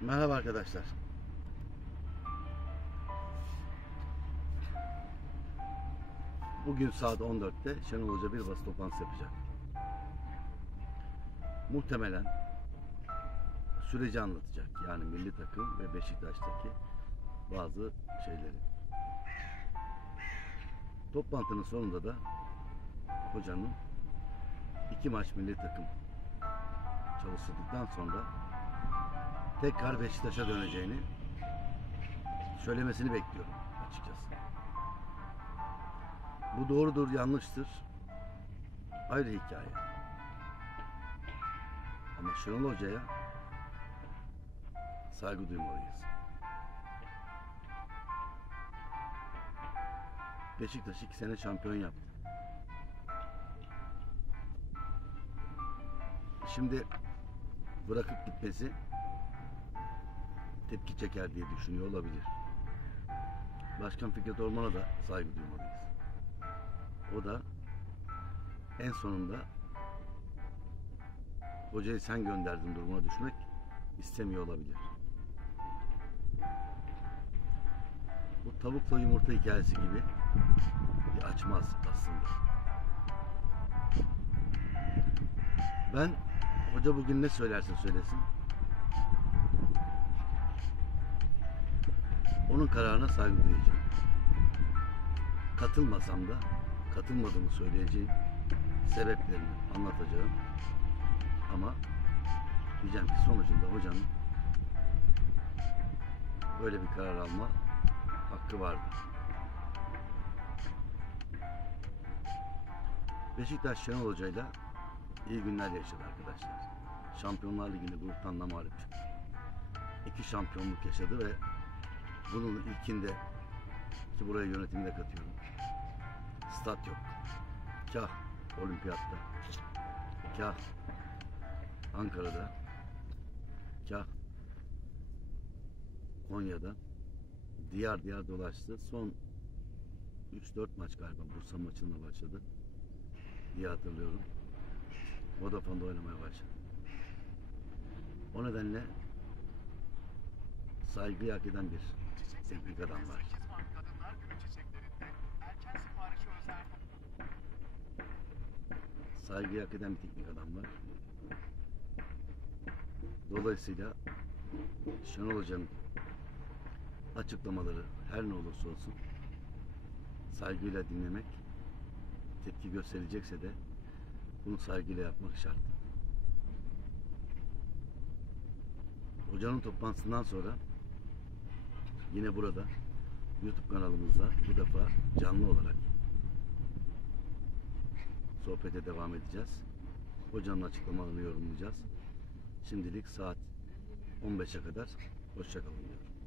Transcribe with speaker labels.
Speaker 1: Merhaba arkadaşlar. Bugün saat 14'te Şenol Hoca bir basın toplantısı yapacak. Muhtemelen süreci anlatacak. Yani milli takım ve Beşiktaş'taki bazı şeyleri. Toplantının sonunda da hocanın iki maç milli takım çalıştırdıktan sonra tekrar Beşiktaş'a döneceğini söylemesini bekliyorum açıkçası. Bu doğrudur, yanlıştır. Ayrı hikaye. Ama Şenol Hoca'ya saygı duymalıyız. Beşiktaş iki sene şampiyon yaptı. Şimdi bırakıp gitmesi tepki çeker diye düşünüyor olabilir. Başkan Fikret Orman'a da saygı duymalıyız. O da en sonunda hocayı sen gönderdin durumuna düşmek istemiyor olabilir. Bu tavukla yumurta hikayesi gibi bir açmaz aslında. Ben hoca bugün ne söylerse söylesin onun kararına saygı duyacağım. Katılmasam da katılmadığımı söyleyeceğim. Sebeplerini anlatacağım. Ama diyeceğim ki sonucunda hocanın böyle bir karar alma hakkı vardı. Beşiktaş Şenol Hoca'yla iyi günler yaşadı arkadaşlar. Şampiyonlar Ligi'nde gruptan da mağlup çıktı. İki şampiyonluk yaşadı ve bunun ilkinde ki buraya yönetimde katıyorum. Stat yok. Kah olimpiyatta, kah Ankara'da, kah Konya'da diyar diyar dolaştı. Son 3-4 maç galiba Bursa maçında başladı diye hatırlıyorum. Vodafone'da oynamaya başladı. O nedenle saygı hak eden bir teknik adam var.
Speaker 2: Kadınlar Günü çiçeklerinde erken siparişi özel
Speaker 1: Saygı hak eden bir teknik adam var. Dolayısıyla Şenol Hoca'nın açıklamaları her ne olursa olsun saygıyla dinlemek, tepki gösterilecekse de bunu saygıyla yapmak şart. Hocanın toplantısından sonra yine burada YouTube kanalımızda bu defa canlı olarak sohbete devam edeceğiz. Hocanın açıklamalarını yorumlayacağız. Şimdilik saat 15'e kadar hoşçakalın diyorum.